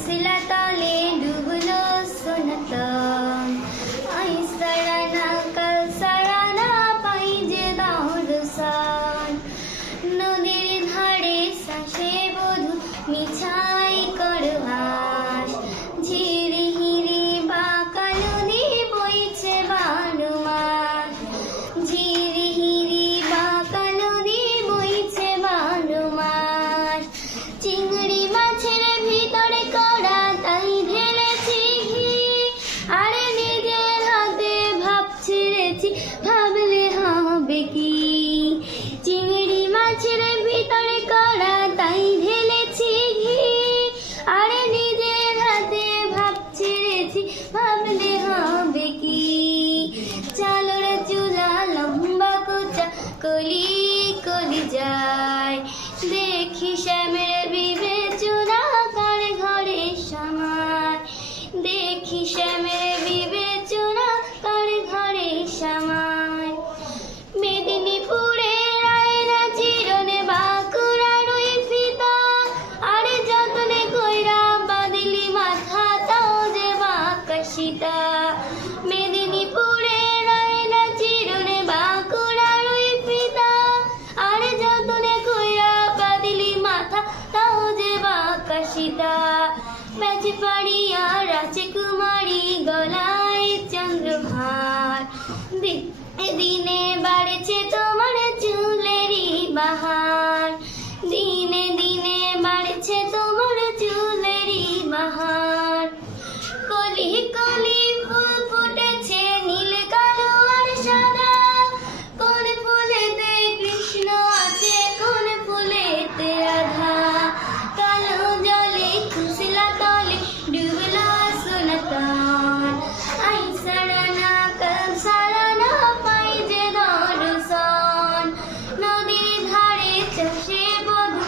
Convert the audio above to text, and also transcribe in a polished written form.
কুশলা তলে ডুবলো সোনাতন আই সারানা কাল সারানা পাই যে দর্শন নদীর ধারে শাসে বধূ মিছাই করহাস ঝিরি হিরি বাঁকা নদী বইছে বারো মাস ঝিরি হিরি বাঁকা নদী বইছে বারো মাস চিংড়ি মাছের ভিতরে কড়া তাই ঢেলেছি ঘি আরে নিজের হাতে ভাব ছেড়েছি ভাবলে হবে কি চিংড়ি মাছের ভিতরে কড়া তাই ঢেলেছি ঘি আরে নিজের হাতে ভাব ছেড়েছি ভাবলে হবে কি চালর চুলা লম্বা কোচা কলি কলি যায় দেখি শ্যামের বিবেচনা কার ঘরে সামায় দেখি শ্যামের বিবেচনা কার ঘরে সামায় মেদিনীপুরে রায়রা চিরনে বাঁকুড়ার ওই ফিতা আরে যতনে কইরা বাঁধলি মাথা তাও যে বাঁকা সীতা মেদিনীপুরে রায়রা চিরনে বাঁকুড়ার ওই ফিতা আরে যতনে কইরা বাঁধলি মাথা তাও যে বাঁকা সীতা বেঁচে পাড়িয়া রাজকুমারী গলায় চন্দ্রভার দিনে বাড়ছে তোমার চুলেরই বাহার দিনে দিনে বাড়ছে তোমার চুলেরই বাহার কলি কলি ফুল ফুটেছে নীল কালো আর সাদা কোন ফুলেতে কৃষ্ণ আছে কোন ফুলেতে রাধা কালো জলে কুশলা তলে ডুবলো সোনাতন আই সারানা কাল সারানা পাই যে দর্শন নদীর ধারে চষে বধূ